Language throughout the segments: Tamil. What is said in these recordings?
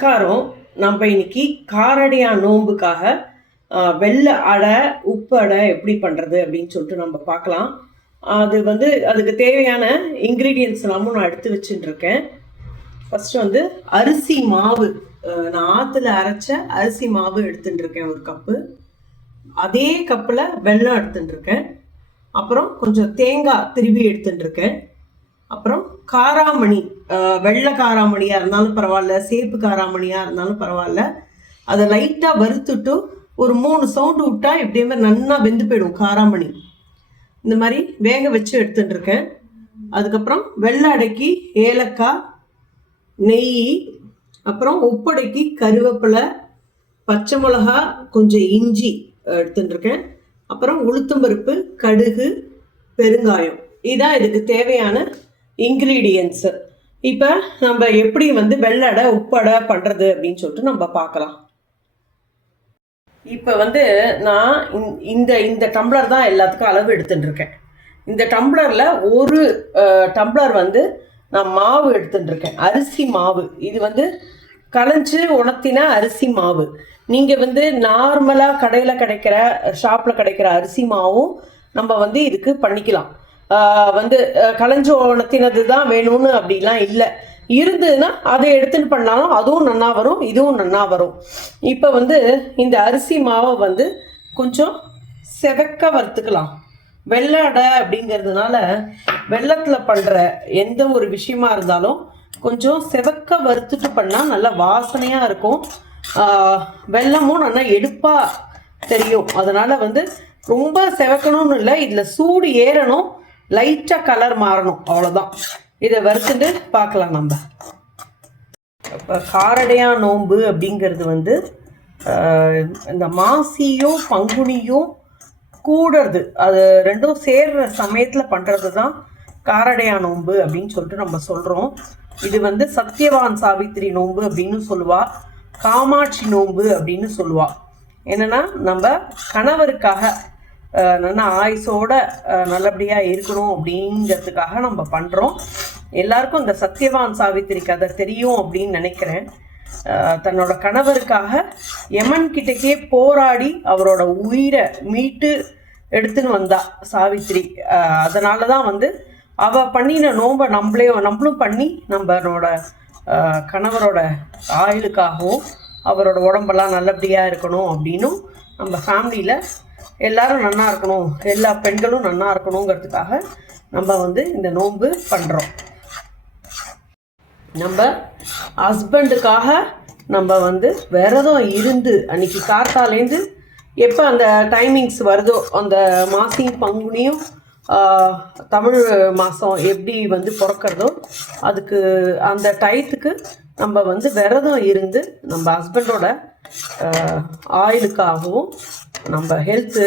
நமஸ்காரம். நம்ம இன்னைக்கு காரடையா நோன்புக்காக வெள்ளை அடை உப்பு அடை எப்படி பண்ணுறது அப்படின்னு சொல்லிட்டு நம்ம பார்க்கலாம். அது வந்து அதுக்கு தேவையான இன்க்ரீடியன்ஸ் எல்லாமும் நான் எடுத்து வச்சுட்டு இருக்கேன் ஃபஸ்ட்டு வந்து அரிசி மாவு. நான் ஆற்றுல அரைச்ச அரிசி மாவு எடுத்துட்டு இருக்கேன் ஒரு கப்பு. அதே கப்பில் வெள்ளம் எடுத்துட்டு இருக்கேன் அப்புறம் கொஞ்சம் தேங்காய் திருவி எடுத்துட்டு இருக்கேன் அப்புறம் காராமணி வெள்ளை காராமணியாக இருந்தாலும் பரவாயில்ல சேப்பு காராமணியாக இருந்தாலும் பரவாயில்ல. அதை லைட்டாக வறுத்துட்டு ஒரு மூணு சவுண்டு விட்டா இப்படியே மாதிரி நன்னா வெந்து போயிடும் காராமணி. இந்த மாதிரி வேக வச்சு எடுத்துட்டு இருக்கேன். அதுக்கப்புறம் வெள்ளை அடைக்கி ஏலக்காய் நெய் அப்புறம் உப்படைக்கி கருவேப்பிலை பச்சை மிளகா கொஞ்சம் இஞ்சி எடுத்துட்டுருக்கேன் அப்புறம் உளுத்தம்பருப்பு கடுகு பெருங்காயம். இதான் இதுக்கு தேவையான இன்க்ரீடியன்ஸு இப்போ நம்ம எப்படி வந்து வெள்ளடை உப்படை பண்ணுறது அப்படின்னு சொல்லிட்டு நம்ம பார்க்கலாம். இப்போ வந்து நான் இந்த- இந்த இந்த டம்ளர் தான் எல்லாத்துக்கும் அளவு எடுத்துட்டு இருக்கேன் இந்த டம்ளரில் ஒரு டம்ளர் வந்து நான் மாவு எடுத்துட்டு இருக்கேன் அரிசி மாவு. இது வந்து களைஞ்சு உணர்த்தின அரிசி மாவு. நீங்கள் வந்து நார்மலாக கடையில் கிடைக்கிற ஷாப்பில் கிடைக்கிற அரிசி மாவும் நம்ம வந்து இதுக்கு பண்ணிக்கலாம். வந்து அஹ், தான் வேணும்னு அப்படிலாம் இல்லை. இருந்ததுன்னா அதை எடுத்துன்னு பண்ணாலும் அதுவும் நன்னா வரும் இதுவும் நன்னா வரும். இப்போ வந்து இந்த அரிசி மாவை வந்து கொஞ்சம் செவக்க வறுத்துக்கலாம். வெள்ளை அடை அப்படிங்கிறதுனால வெள்ளத்தில் பண்ணுற எந்த ஒரு விஷயமா இருந்தாலும் கொஞ்சம் செவக்க வறுத்துட்டு பண்ணால் நல்லா வாசனையாக இருக்கும். வெள்ளமும் வெல்லமும் நல்லா எடுப்பாக தெரியும். அதனால் வந்து ரொம்ப செவக்கணும்னு இல்லை இதில் சூடு ஏறணும். லைட்டாக கலர் மாறணும். அவ்வளோதான் இதை வறுத்துட்டு பார்க்கலாம் நம்ம. இப்போ காரடையா நோன்பு அப்படிங்கிறது வந்து இந்த மாசியும் பங்குனியும் கூடுறது. அது ரெண்டும் சேர்ற சமயத்தில் பண்ணுறது தான் காரடையா நோன்பு அப்படின்னு சொல்லிட்டு நம்ம சொல்கிறோம் இது வந்து சத்யவான் சாவித்திரி நோன்பு அப்படின்னு சொல்லுவா. காமாட்சி நோன்பு அப்படின்னு சொல்லுவா. என்னன்னா நம்ம கணவருக்காக நல்ல ஆயுசோட நல்லபடியாக இருக்கணும் அப்படிங்கிறதுக்காக நம்ம பண்ணுறோம் எல்லாருக்கும் இந்த சத்யவான் சாவித்திரி கதை தெரியும் அப்படின்னு நினைக்கிறேன். தன்னோட கணவருக்காக யமன் கிட்டக்கே போராடி அவரோட உயிரை மீட்டு எடுத்துன்னு வந்தா சாவித்திரி. அதனால தான் வந்து அவ பண்ணின நோன்பை நம்மளே நம்மளும் பண்ணி நம்மளோட கணவரோட ஆயுளுக்காகவும் அவரோட உடம்பெல்லாம் நல்லபடியாக இருக்கணும் அப்படின்னும் நம்ம ஃபேமிலியில் எல்லாரும் நன்னா இருக்கணும். எல்லா பெண்களும் நன்னா இருக்கணுங்கிறதுக்காக நம்ம வந்து இந்த நோன்பு பண்ணுறோம் நம்ம ஹஸ்பண்டுக்காக நம்ம வந்து விரதம் இருந்து அன்னைக்கு காத்தாலேருந்து எப்போ அந்த டைமிங்ஸ் வருதோ அந்த மாசியும் பங்குனியும் தமிழ் மாதம் எப்படி வந்து பிறக்கிறதோ அதுக்கு அந்த டயத்துக்கு நம்ம வந்து விரதம் இருந்து நம்ம ஹஸ்பண்டோட ஆயிலுக்காகவும் நம்ம ஹெல்த்து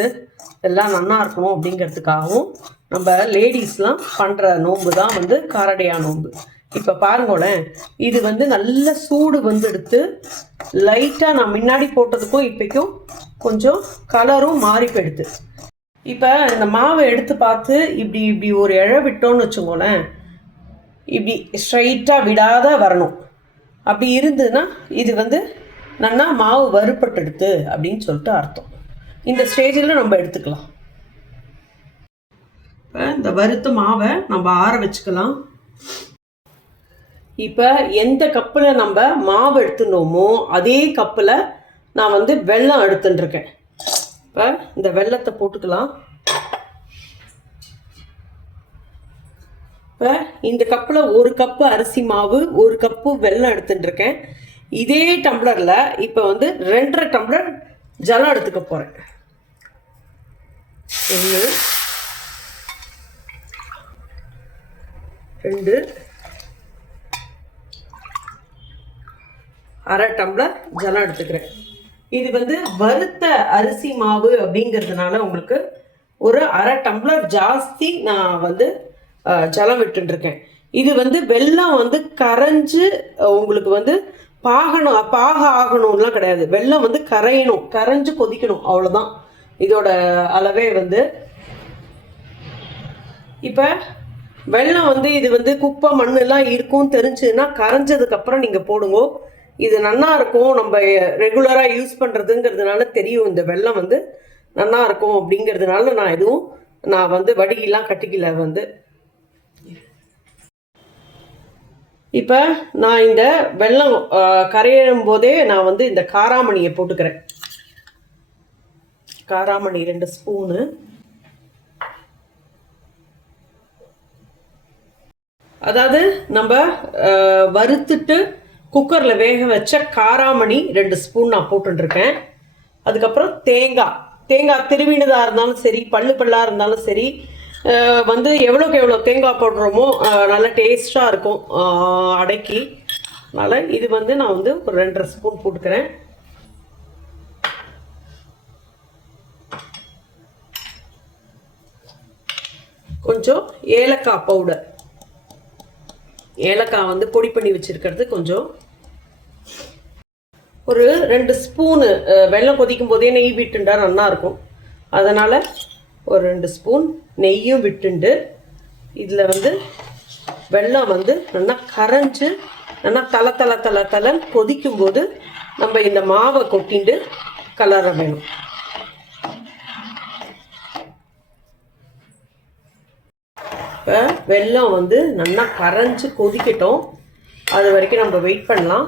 எல்லாம் நல்லா இருக்கணும் அப்படிங்கிறதுக்காகவும் நம்ம லேடிஸ்லாம் பண்ணுற நோன்பு தான் வந்து காரடையா நோன்பு இப்போ பாருங்களேன் இது வந்து நல்ல சூடு வந்து எடுத்து லைட்டாக நான் முன்னாடி போட்டதுக்கும் இப்போக்கும் கொஞ்சம் கலரும் மாறி போயிடுது. இப்போ இந்த மாவை எடுத்து பார்த்து இப்படி இப்படி ஒரு இழ விட்டோம்னு வச்சுக்கோங்களேன் இப்படி ஸ்ட்ரைட்டாக விடாத வரணும். அப்படி இருந்ததுன்னா இது வந்து நன்னா மாவு வறுபட்டெடுத்து அப்படின்னு சொல்லிட்டு அர்த்தம். இந்த ஸ்டேஜில் நம்ம எடுத்துக்கலாம். இப்போ இந்த வறுத்த மாவை நம்ம ஆற வச்சுக்கலாம். இப்போ எந்த கப்பில் நம்ம மாவு எடுத்துனோமோ அதே கப்பில் நான் வந்து வெல்லம் எடுத்துட்டுருக்கேன். இப்போ இந்த வெல்லத்தை போட்டுக்கலாம். இப்போ இந்த கப்பில் ஒரு கப்பு அரிசி மாவு ஒரு கப்பு வெல்லம் எடுத்துட்டுருக்கேன். இதே டம்ளரில் இப்போ வந்து ரெண்டரை டம்ளர் ஜலம் எடுத்துக்க போகிறேன் ஒன்று ரெண்டு அரை டம்ளர் ஜலம் எடுத்துக்கிறேன். இது வந்து வறுத்த அரிசி மாவு அப்படிங்கிறதுனால உங்களுக்கு ஒரு அரை டம்ளர் ஜாஸ்தி நான் வந்து ஜலம் விட்டுருக்கேன் இது வந்து வெள்ளம் வந்து கரைஞ்சு உங்களுக்கு வந்து பாகணும் பாக ஆகணும்லாம் கிடையாது. வெள்ளம் வந்து கரையணும் கரைஞ்சு கொதிக்கணும் அவ்வளோதான் இதோட அளவே வந்து இப்போ வெள்ளம் வந்து இது வந்து குப்பை மண்ணெல்லாம் இருக்கும் தெரிஞ்சுன்னா கரைஞ்சதுக்கப்புறம் நீங்கள் போடுங்க. இது நல்லா இருக்கும் நம்ம ரெகுலராக யூஸ் பண்ணுறதுங்கிறதுனால தெரியும் இந்த வெள்ளம் வந்து நல்லா இருக்கும் அப்படிங்கிறதுனால நான் எதுவும் நான் வந்து வடிகிலாம் கட்டிக்கல வந்து. இப்போ நான் இந்த வெள்ளம் கரையிடும் போதே நான் வந்து இந்த காராமணியை போட்டுக்கிறேன். காராமணி ரெண்டு ஸ்பூனு. அதாவது நம்ம வறுத்துட்டு குக்கரில் வேக வச்ச காராமணி ரெண்டு ஸ்பூன் நான் போட்டுருக்கேன் அதுக்கப்புறம் தேங்காய். தேங்காய் திருவினதாக இருந்தாலும் சரி பல்லு பல்லாக இருந்தாலும் சரி வந்து எவ்வளோக்கு எவ்வளோ தேங்காய் போடுறோமோ நல்லா நல்ல டேஸ்ட்டாக இருக்கும். அடக்கி அடைக்கி. அதனால் இது வந்து நான் வந்து ஒரு ரெண்டரை ஸ்பூன் போட்டுக்கிறேன். கொஞ்சம் ஏலக்காய் பவுடர் ஏலக்காய் வந்து பொடி பண்ணி வச்சிருக்கிறது கொஞ்சம். ஒரு ரெண்டு ஸ்பூனு வெள்ளம் கொதிக்கும் போதே நெய் வீட்டுண்டா நல்லா இருக்கும். அதனால் ஒரு ரெண்டு ஸ்பூன் நெய்யும் விட்டுண்டு. இதில் வந்து வெல்லம் வந்து நல்லா கரைஞ்சி நல்லா தலை தலை தலை தலைன்னு கொதிக்கும் போது நம்ம இந்த மாவை கொட்டிண்டு கலர வேணும். இப்போ வெல்லம் வந்து நல்லா கரைஞ்சி கொதிக்கட்டும். அது வரைக்கும் நம்ம வெயிட் பண்ணலாம்.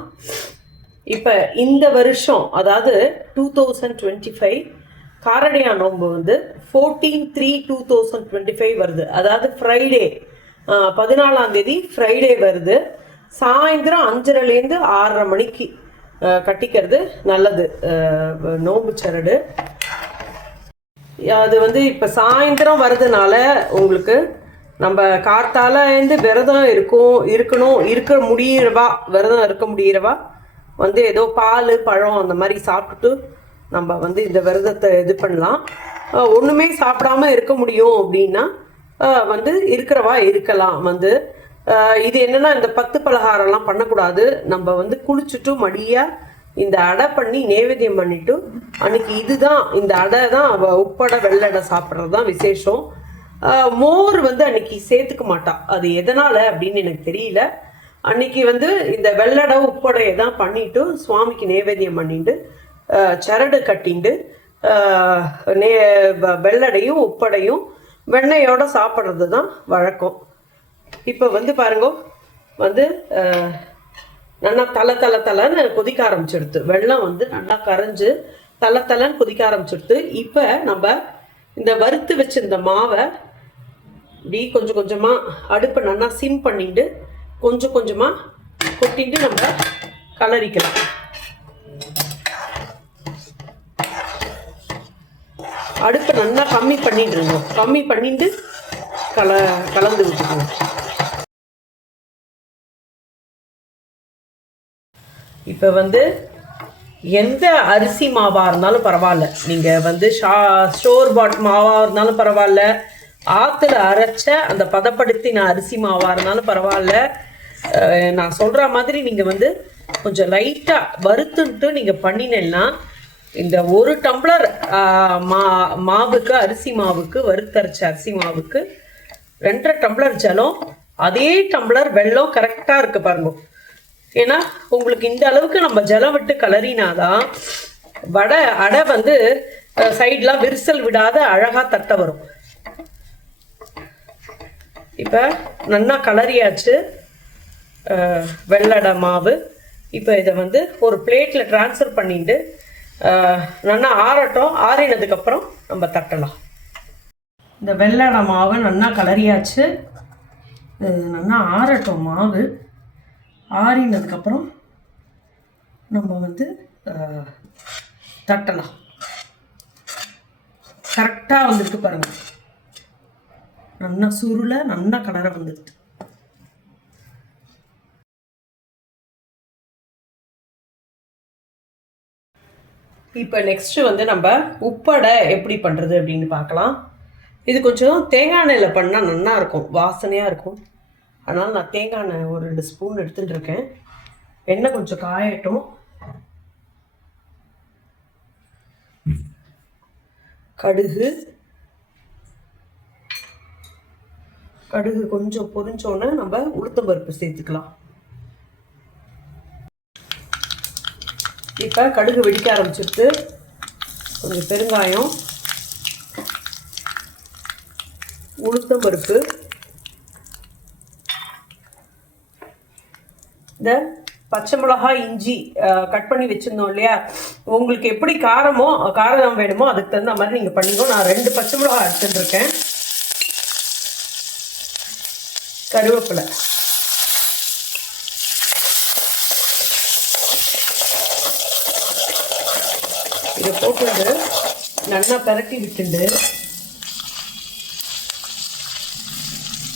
இப்போ இந்த வருஷம் அதாவது two thousand twenty five Karadaiyan Nonbu வந்து fourteen three two thousand twenty five வருது. அதாவது ஃப்ரைடே பதினாலாம் தேதி ஃப்ரைடே வருது. சாயந்தரம் அஞ்சரைலேருந்து ஆறரை மணிக்கு கட்டிக்கிறது நல்லது. நோம்பு சரடு. அது வந்து இப்போ சாயந்தரம் வர்றதுனால உங்களுக்கு நம்ம கார்த்தால இருந்து விரதம் இருக்கும் இருக்கணும் இருக்க முடியிறவா விரதம் இருக்க முடியிறவா வந்து ஏதோ பால் பழம் அந்த மாதிரி சாப்பிட்டுட்டு நம்ம வந்து இந்த விரதத்தை இது பண்ணலாம். ஒன்றுமே சாப்பிடாம இருக்க முடியும் அப்படின்னா வந்து இருக்கிறவா இருக்கலாம் வந்து. இது என்னன்னா இந்த பத்து பலகாரம்லாம் பண்ணக்கூடாது. நம்ம வந்து குளிச்சுட்டு மடியா இந்த அடை பண்ணி நேவேத்தியம் பண்ணிட்டு அன்னைக்கு இதுதான் இந்த அடை தான் உப்படை வெள்ளடை சாப்பிட்றது தான் விசேஷம். மோர் வந்து அன்னைக்கு சேர்த்துக்க மாட்டா. அது எதனால அப்படின்னு எனக்கு தெரியல. அன்னைக்கு வந்து இந்த வெள்ளடை உப்படையை தான் பண்ணிட்டு சுவாமிக்கு நேவேத்தியம் பண்ணிட்டு சரடு கட்டிண்டு நே வெள்ளடையும் உப்படையும் வெண்ணெயோட சாப்பிட்றது தான் வழக்கம். இப்போ வந்து பாருங்க வந்து நல்லா தலை தலை தலைன்னு கொதிக்க ஆரம்பிச்சிடுது வெள்ளம் வந்து நல்லா கரைஞ்சு தலை தலைன்னு கொதிக்க ஆரம்பிச்சிடுது இப்போ நம்ம இந்த வறுத்து வச்சிருந்த மாவை இப்படி கொஞ்சம் கொஞ்சமாக அடுப்பை நல்லா சிம் பண்ணிட்டு கொஞ்சம் கொஞ்சமாக கொட்டிட்டு நம்ம கலரிக்கலாம். அடுப்பை நல்லா கம்மி பண்ணிட்டுருங்க கம்மி பண்ணிட்டு கல கலந்து விட்டுக்கணும் இப்போ வந்து எந்த அரிசி மாவாக இருந்தாலும் பரவாயில்ல. நீங்கள் வந்து ஷா ஸ்டோர் பாட் மாவாக இருந்தாலும் பரவாயில்ல. ஆற்றுல அரைச்ச அந்த பதப்படுத்தின அரிசி மாவாக இருந்தாலும் பரவாயில்ல. நான் சொல்கிற மாதிரி நீங்கள் வந்து கொஞ்சம் லைட்டாக வறுத்துன்ட்டு நீங்கள் பண்ணினேன்னா இந்த ஒரு டம்ளர் மா மாவுக்கு அரிசி மாவுக்கு வறுத்தரைச்ச அரிசி மாவுக்கு ரெண்டரை டம்ளர் ஜலம் அதே டம்ளர் வெள்ளம் கரெக்டாக இருக்கு பாருங்க. ஏன்னா உங்களுக்கு இந்த அளவுக்கு நம்ம ஜலம் விட்டு கலரினாதான் வடை அடை வந்து சைட்லாம் விரிசல் விடாத அழகாக தட்ட வரும். இப்போ நல்லா கலரியாச்சு வெள்ளடை மாவு. இப்போ இதை வந்து ஒரு பிளேட்டில் ட்ரான்ஸ்ஃபர் பண்ணிட்டு நல்லா ஆறட்டும். ஆறினதுக்கப்புறம் நம்ம தட்டலாம். இந்த வெள்ளடை மாவை நல்லா கலரியாச்சு. நல்லா ஆறட்டும் மாவு. ஆறினதுக்கப்புறம் நம்ம வந்து தட்டலாம். கரெக்டாக வந்துருக்கு பாருங்க. நல்லா சுருளை நல்லா கலரை வந்துடுது இப்போ நெக்ஸ்ட்டு வந்து நம்ம உப்படை எப்படி பண்ணுறது அப்படின்னு பார்க்கலாம். இது கொஞ்சம் தேங்காய் எண்ணெயில் பண்ணால் நல்லா இருக்கும் வாசனையாக இருக்கும். அதனால் நான் தேங்காய் எண்ணெய் ஒரு ரெண்டு ஸ்பூன் எடுத்துகிட்டு இருக்கேன். எண்ணெய் கொஞ்சம் காயட்டும். கடுகு. கடுகு கொஞ்சம் பொரிஞ்சோன்னே நம்ம உளுத்தம்பருப்பு சேர்த்துக்கலாம். இப்போ கடுகு வெடிக்க ஆரம்பிச்சிருது கொஞ்சம் பெருங்காயம் உளுத்தம் பருப்பு இந்த பச்சை மிளகாய் இஞ்சி கட் பண்ணி வச்சுருந்தோம் இல்லையா? உங்களுக்கு எப்படி காரமோ காரம் வேணுமோ அதுக்கு தகுந்த மாதிரி நீங்கள் பண்ணிக்கோ. நான் ரெண்டு பச்சை மிளகாய் எடுத்துட்டுருக்கேன் கருவேப்பிலை. போட்டு நல்லா பரட்டி விட்டுண்டு.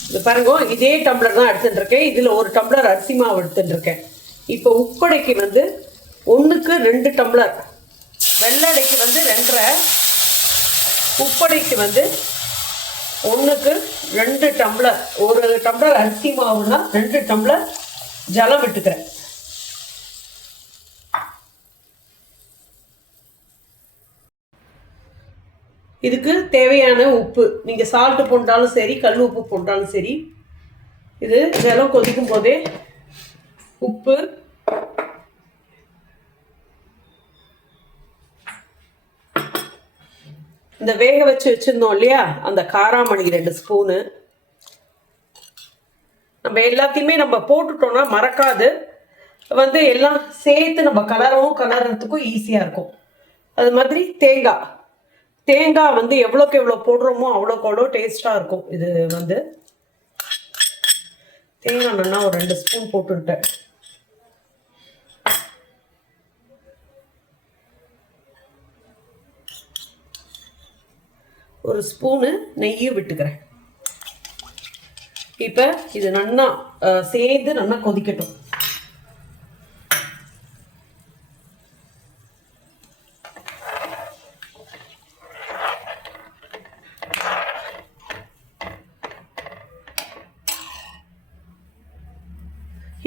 இது பாருங்க இதே டம்ளர் தான் எடுத்துட்டுருக்கேன். இதில் ஒரு டம்ளர் அரிசி மாவு எடுத்துட்டுருக்கேன். இப்போ உப்படைக்கு வந்து ஒன்றுக்கு ரெண்டு டம்ளர் வெள்ளடைக்கு வந்து ரெண்டரை உப்படைக்கு வந்து ஒன்றுக்கு ரெண்டு டம்ளர். ஒரு டம்ளர் அரிசி மாவுனா ரெண்டு டம்ளர் ஜலம் விட்டுக்கிறேன். இதுக்கு தேவையான உப்பு. நீங்கள் சால்ட்டு போட்டாலும் சரி கல் உப்பு போட்டாலும் சரி இது நிலம் கொதிக்கும் போதே உப்பு இந்த வேக வச்சு வச்சுருந்தோம் இல்லையா? அந்த காராமணி ரெண்டு ஸ்பூனு நம்ம எல்லாத்தையுமே நம்ம போட்டுட்டோம்னா மறக்காது. வந்து எல்லாம் சேர்த்து நம்ம கலரவும் கலர்றதுக்கும் ஈஸியாக இருக்கும். அது மாதிரி தேங்காய். தேங்காய் வந்து எவ்வளோக்கு எவ்வளோ போடுறோமோ அவ்வளோக்கு அவ்வளோ டேஸ்ட்டாக இருக்கும். இது வந்து தேங்காய் நல்லா ஒரு ரெண்டு ஸ்பூன் போட்டுக்கிட்டேன். ஒரு ஸ்பூனு நெய்யும் விட்டுக்கிறேன். இப்போ இது நல்லா சேர்ந்து நல்லா கொதிக்கட்டும்.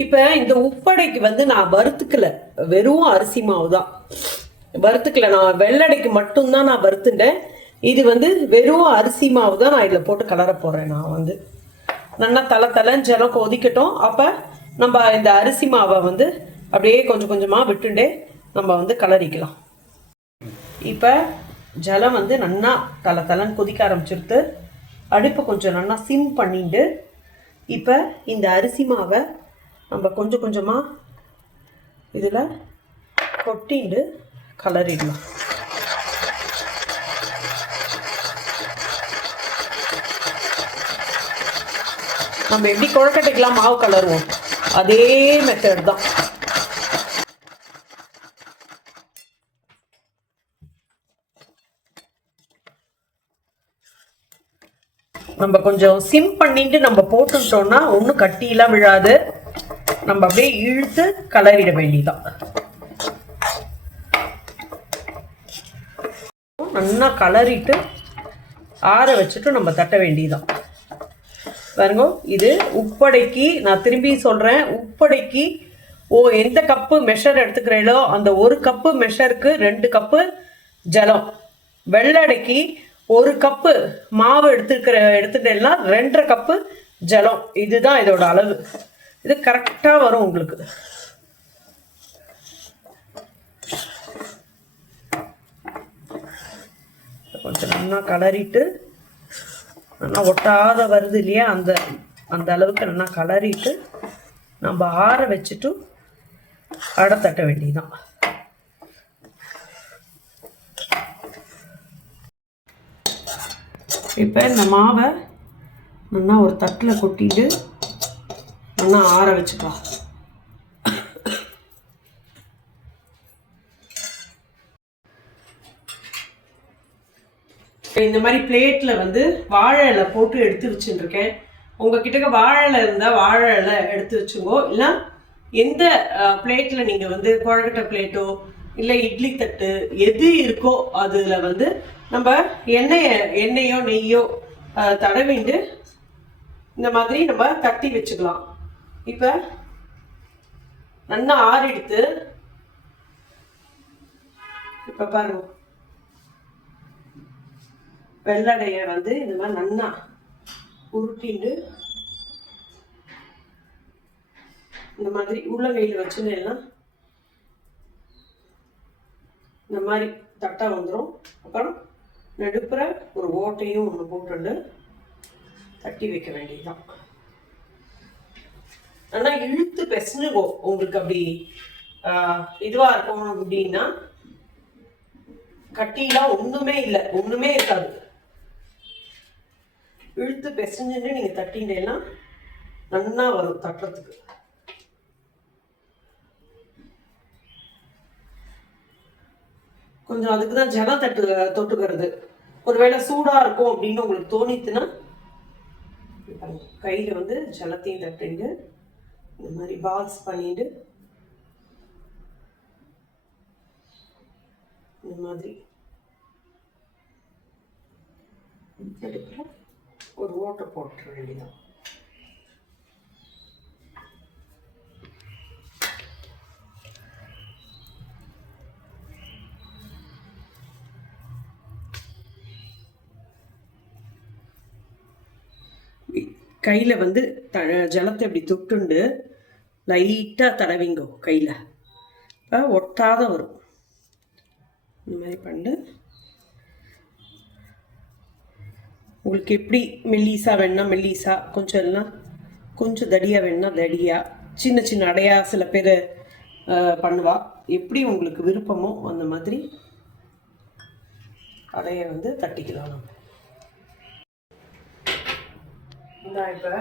இப்போ இந்த உப்படைக்கு வந்து நான் வறுத்துக்கல. வெறும் அரிசி மாவு தான் வறுத்துக்கல. நான் வெள்ளடைக்கு மட்டும்தான் நான் வறுத்துட்டேன். இது வந்து வெறும் அரிசி மாவு தான் நான் இதில் போட்டு கலர போகிறேன் நான் வந்து. நல்லா தலை தலை ஜலம் கொதிக்கட்டும் அப்போ நம்ம இந்த அரிசி மாவை வந்து அப்படியே கொஞ்சம் கொஞ்சமாக விட்டுண்டே நம்ம வந்து கலரிக்கலாம். இப்போ ஜலம் வந்து நல்லா தலை தலைன்னு கொதிக்க ஆரம்பிச்சிருத்து அடுப்பை கொஞ்சம் நல்லா சிம் பண்ணிட்டு இப்போ இந்த அரிசி மாவை நம்ம கொஞ்சம் கொஞ்சமாக இதில் கொட்டிண்டு கலரிடலாம். நம்ம எப்படி குழக்கட்டைக்கெலாம் மாவு கலருவோம் அதே மெத்தட் தான். நம்ம கொஞ்சம் சிம் பண்ணிட்டு நம்ம போட்டுட்டோம்னா ஒன்றும் கட்டியெல்லாம் விழாது. நம்ம அப்படியே இழுத்து கலரிட வேண்டியதான் நல்லா கலரிட்டு ஆற வச்சுட்டு நம்ம தட்ட வேண்டியதான் பாருங்க இது உப்படைக்கு நான் திரும்பி சொல்கிறேன் உப்படைக்கு ஓ எந்த கப்பு மெஷர் எடுத்துக்கிறீங்களோ அந்த ஒரு கப்பு மெஷருக்கு ரெண்டு கப்பு ஜலம். வெள்ளடைக்கு ஒரு கப்பு மாவு எடுத்துக்கிற எடுத்துட்டேன்னா ரெண்டரை கப்பு ஜலம். இதுதான் இதோட அளவு. இது கரெக்டாக வரும் உங்களுக்கு. கொஞ்சம் நல்லா கலரிட்டு நல்லா ஒட்டாத வருது இல்லையா? அந்த அந்த அளவுக்கு நல்லா கலரிட்டு நம்ம ஆற வச்சுட்டு அடை தட்ட வேண்டியதுதான். இப்போ இந்த மாவை நல்லா ஒரு தட்டில் கொட்டிட்டு நல்லா ஆற வச்சுக்கலாம் இந்த மாதிரி பிளேட்டில் வந்து வாழை இலை போட்டு எடுத்து வச்சுட்டுருக்கேன் கிட்டக்க வாழை இலை இருந்தால் வாழை இலை எடுத்து வச்சுங்கோ. இல்லை எந்த பிளேட்டில் நீங்கள் வந்து குழக்கட்டை பிளேட்டோ இல்லை இட்லி தட்டு எது இருக்கோ அதில் வந்து நம்ம எண்ணெயை எண்ணெயோ நெய்யோ அஹ், தடவிண்டு இந்த மாதிரி நம்ம தட்டி வச்சுக்கலாம். இப்போ நல்லா ஆறிடுத்து இப்போ பாருங்க. வெள்ளடைய வந்து இந்த மாதிரி நல்லா உருட்டிண்டு இந்த மாதிரி உள்ளங்கையில் எல்லாம் இந்த மாதிரி தட்டா வந்துடும் அப்புறம் நடுப்புற ஒரு ஓட்டையும் ஒன்று போட்டுண்டு தட்டி வைக்க வேண்டியதுதான். ஆனால் இழுத்து பெசனுங்கோ உங்களுக்கு அப்படி ஆஹ், இருக்கும் அப்படின்னா கட்டிலாம் ஒன்றுமே இல்லை. ஒன்றுமே இருக்காது. இழுத்து பெசஞ்சுன்னு நீங்கள் தட்டினேன்னா நல்லா வரும் தட்டுறதுக்கு. கொஞ்சம் அதுக்கு தான் ஜலம் தட்டு தொட்டுக்கிறது. ஒருவேளை சூடாக இருக்கும் அப்படின்னு உங்களுக்கு தோணித்துன்னா கையில் வந்து ஜலத்தையும் தட்டுங்க. இந்த மாதிரி பால்ஸ் பண்ணிட்டு இந்த மாதிரி நடுப்புற ஒரு ஓட்டை போட்டுற வேண்டியதான் கையில் வந்து த ஜலத்தை இப்படி தொட்டுண்டு லைட்டாக தடவிங்கோ கையில். இப்போ ஒட்டாத வரும். இந்த மாதிரி பண்ணு. உங்களுக்கு எப்படி மெல்லீஸாக வேணும்னா மெல்லீஸா கொஞ்சம் எல்லாம் கொஞ்சம் தடியாக வேணும்னா தடியாக சின்ன சின்ன அடையாக சில பேர் பண்ணுவா. எப்படி உங்களுக்கு விருப்பமோ அந்த மாதிரி அடையை வந்து தட்டிக்கலாம் நம்ம. இந்த இப்போ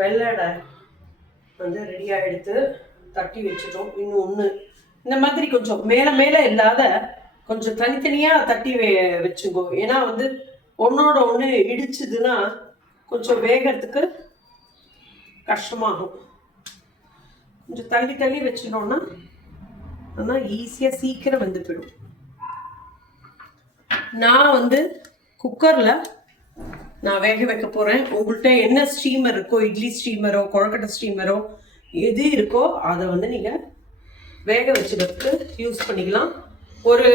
வெள்ளடை வந்து ரெடியாக எடுத்து தட்டி வச்சுட்டோம். இன்னும் ஒன்று இந்த மாதிரி கொஞ்சம் மேலே மேலே இல்லாத கொஞ்சம் தனித்தனியாக தட்டி வே வச்சுக்கோ ஏன்னா வந்து ஒன்றோட ஒன்று இடிச்சுதுன்னா கொஞ்சம் வேகிறதுக்கு கஷ்டமாகும். கொஞ்சம் தள்ளி தள்ளி வச்சிட்டோம்னா ஆனால் ஈஸியாக சீக்கிரம் வந்து போயிடும். நான் வந்து குக்கரில் நான் வேக வைக்க போகிறேன் உங்கள்கிட்ட என்ன ஸ்டீமர் இருக்கோ இட்லி ஸ்டீமரோ கொழக்கட்டை ஸ்டீமரோ எது இருக்கோ அதை வந்து நீங்கள் வேக வச்சுக்கிறதுக்கு யூஸ் பண்ணிக்கலாம். ஒரு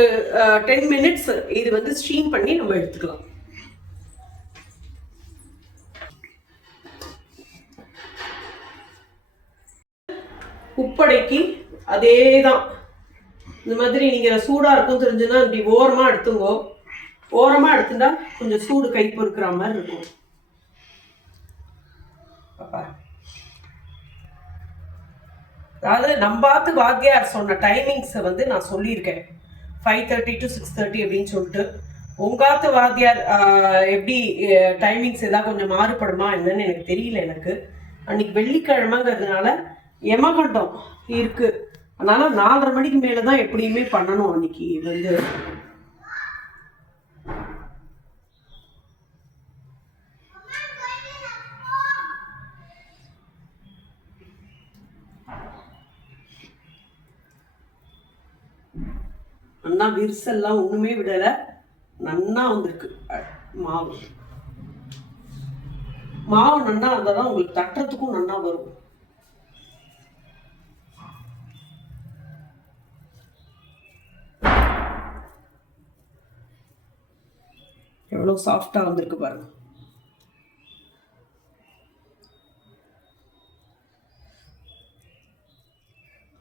டென் மினிட்ஸ் இது வந்து ஸ்டீம் பண்ணி நம்ம எடுத்துக்கலாம். உப்படைக்கு அதே தான் இந்த மாதிரி நீங்கள் சூடாக இருக்கும் தெரிஞ்சுன்னா இப்படி ஓரமாக எடுத்துங்கோ. ஓரமாக எடுத்துட்டா கொஞ்சம் சூடு கை பொறுக்கிற மாதிரி இருக்கும். அதாவது நம்பாத்து வாத்தியார் சொன்ன டைமிங்ஸை வந்து நான் சொல்லியிருக்கேன். Five thirty to six thirty அப்படின்னு சொல்லிட்டு. உங்காத்து வாத்தியார் எப்படி டைமிங்ஸ் ஏதாவது கொஞ்சம் மாறுபடுமா என்னன்னு எனக்கு தெரியல எனக்கு. அன்னைக்கு வெள்ளிக்கிழமைங்கிறதுனால எமகண்டம் இருக்கு. அதனால நாலரை மணிக்கு மேலே தான் எப்படியுமே பண்ணணும் அன்னைக்கு வந்து. நன்னா விரிசல்லாம் ஒன்றுமே விடலை. நன்னா வந்திருக்கு. மாவு. மாவு நன்னா இருந்தால் தான் உங்களுக்கு தட்டுறதுக்கும் நன்னா வரும். எவ்வளோ சாஃப்டாக வந்திருக்கு பாருங்கள்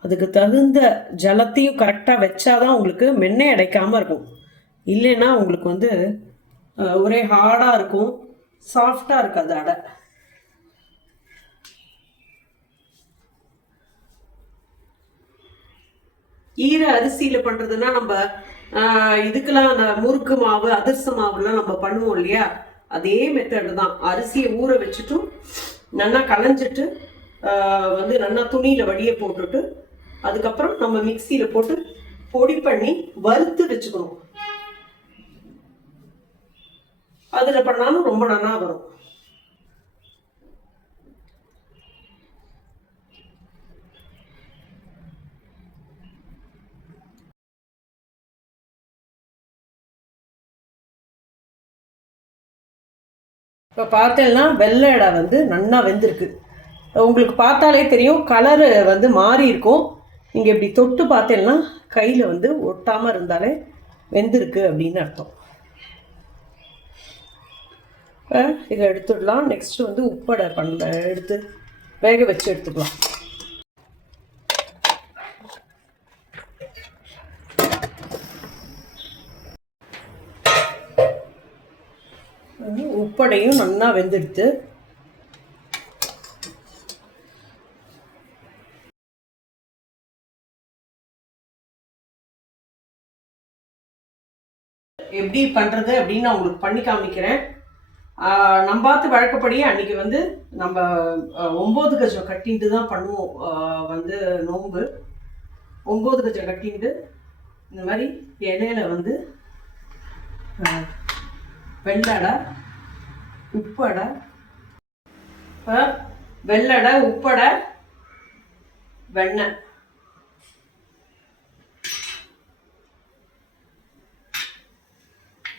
அதுக்கு தகுந்த ஜலத்தையும் கரெக்டாக வச்சாதான் உங்களுக்கு மென்னே அடைக்காமல் இருக்கும். இல்லைன்னா உங்களுக்கு வந்து ஒரே ஹார்டாக இருக்கும். சாஃப்டாக இருக்காது அடை. ஈர அரிசியில் பண்ணுறதுன்னா நம்ம இதுக்கெல்லாம் அந்த முறுக்கு மாவு அதிர்ச மாவுலாம் நம்ம பண்ணுவோம் இல்லையா? அதே மெத்தடு தான். அரிசியை ஊற வச்சுட்டும் நல்லா களைஞ்சிட்டு வந்து நல்லா துணியில் வடியை போட்டுட்டு அதுக்கப்புறம் நம்ம மிக்சியில் போட்டு பொடி பண்ணி வறுத்து வச்சுக்கணும். அதில் பண்ணாலும் ரொம்ப நல்லா வரும். இப்போ பார்த்தேன்னா வெள்ளை இடம் வந்து நன்னா வெந்திருக்கு. உங்களுக்கு பார்த்தாலே தெரியும் கலரு வந்து மாறி இருக்கும் நீங்கள் இப்படி தொட்டு பார்த்தேன்னா கையில் வந்து ஒட்டாமல் இருந்தாலே வெந்திருக்கு அப்படின்னு அர்த்தம். இதை எடுத்துடலாம். நெக்ஸ்ட்டு வந்து உப்படை பண்ண எடுத்து வேக வச்சு எடுத்துக்கலாம். உப்படையும் நல்லா வெந்துடுத்து எப்படி பண்ணுறது அப்படின்னு நான் உங்களுக்கு பண்ணி காமிக்கிறேன். நம்ம பார்த்து வழக்கப்படி அன்றைக்கி வந்து நம்ம ஒம்பது கஜம் கட்டின்ட்டு தான் பண்ணுவோம். வந்து நோம்பு ஒம்பது கஜம் கட்டின்ட்டு இந்த மாதிரி இலையில வந்து வெள்ளடை உப்படை வெள்ளடை உப்படை வெண்ணெய்.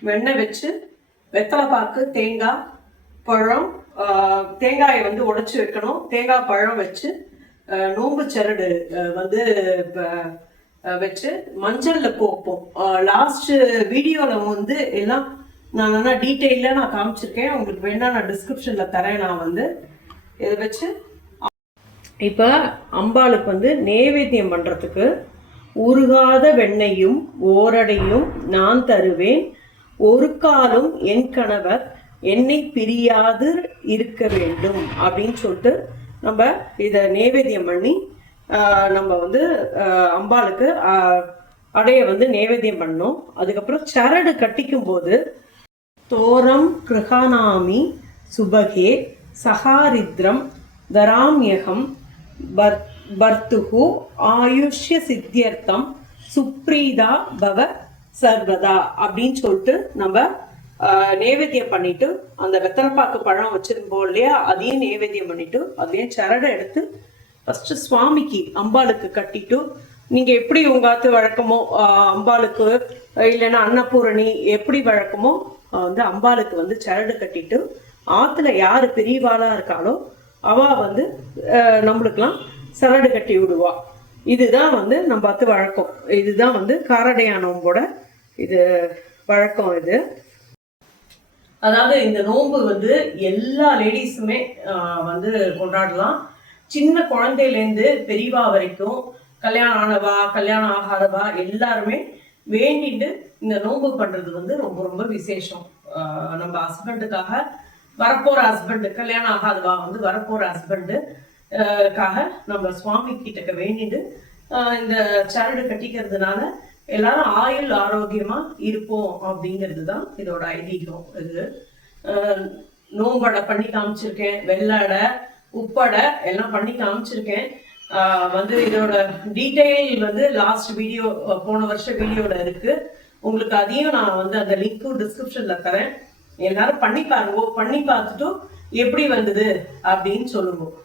வெண்ணெய் வச்சு வெத்தலை பாக்கு தேங்காய் பழம் தேங்காயை வந்து உடைச்சி வைக்கணும். தேங்காய் பழம் வச்சு நோம்பு சரடு வந்து வச்சு மஞ்சளில் போப்போம் லாஸ்ட் வீடியோவில் வந்து எல்லாம் நான் நல்லா டீட்டெயிலாக நான் காமிச்சிருக்கேன். உங்களுக்கு வேணா நான் டிஸ்கிரிப்ஷனில் தரேன். நான் வந்து இதை வச்சு இப்போ அம்பாளுக்கு வந்து நேவேத்தியம் பண்ணுறதுக்கு உருகாத வெண்ணையும் ஓரடையும் நான் தருவேன். ஒரு காலம் என் கணவர் என்னை பிரியாது இருக்க வேண்டும் அப்படின்னு சொல்லிட்டு நம்ம இதை நேவேத்தியம் பண்ணி நம்ம வந்து அம்பாளுக்கு அடைய வந்து நேவேத்தியம் பண்ணோம். அதுக்கப்புறம் சரடு கட்டிக்கும் போது தோரம் கிருஹானாமி சுபகே சகாரித்ரம் தராம்யகம் பர் பர்த்துகு ஆயுஷ்ய சித்தியர்த்தம் சுப்ரீதா பவ சர்வதா அப்படின்னு சொல்லிட்டு நம்ம நேவேத்தியம் பண்ணிட்டு அந்த வெத்தலைப்பாக்கு பழம் வச்சிருப்போம் இல்லையா அதையும் நேவேத்தியம் பண்ணிட்டு அதையும் சரடை எடுத்து ஃபர்ஸ்ட் சுவாமிக்கு அம்பாளுக்கு கட்டிட்டு நீங்க எப்படி உங்காத்து வழக்கமோ அம்பாளுக்கு இல்லைன்னா அன்னபூரணி எப்படி வழக்கமோ வந்து அம்பாளுக்கு வந்து சரடு கட்டிட்டு ஆத்துல யாரு பெரியவாளா இருக்காளோ அவ வந்து நம்மளுக்கெல்லாம் சரடு கட்டி விடுவா. இதுதான் வந்து நம்ம அத்து வழக்கம். இதுதான் வந்து காரடையானவங்களோட இது வழக்கம் இது. அதாவது இந்த நோன்பு வந்து எல்லா லேடிஸுமே வந்து கொண்டாடலாம். சின்ன குழந்தையிலேருந்து பெரியவா வரைக்கும் கல்யாணம் ஆனவா கல்யாணம் ஆகாதவா எல்லாருமே வேண்டிட்டு இந்த நோன்பு பண்றது வந்து ரொம்ப ரொம்ப விசேஷம். நம்ம ஹஸ்பண்டுக்காக வரப்போற ஹஸ்பண்டு கல்யாணம் ஆகாதவா வந்து வரப்போற ஹஸ்பண்டு காக நம்ம சுவாமி கிட்டக்க வேண்டிட்டு இந்த சரடு கட்டிக்கிறதுனால எல்லாரும் ஆயுள் ஆரோக்கியமா இருப்போம் அப்படிங்கிறது தான் இதோட ஐதீகம் இது. நோம்படை பண்ணி காமிச்சிருக்கேன் வெள்ளடை உப்படை எல்லாம் பண்ணி காமிச்சிருக்கேன். வந்து இதோட டீட்டெயில் வந்து லாஸ்ட் வீடியோ போன வருஷ வீடியோல இருக்கு. உங்களுக்கு அதையும் நான் வந்து அந்த லிங்க்கும் டிஸ்கிரிப்ஷன்ல தரேன். எல்லாரும் பண்ணி பாருங்க. பண்ணி பார்த்துட்டு எப்படி வந்தது அப்படின்னு சொல்லுவோம்.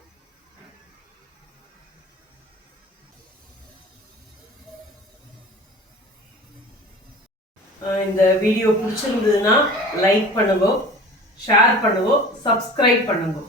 இந்த வீடியோ பிடிச்சிருந்ததுன்னா லைக் பண்ணுங்க ஷேர் பண்ணுங்க சப்ஸ்கிரைப் பண்ணுங்க.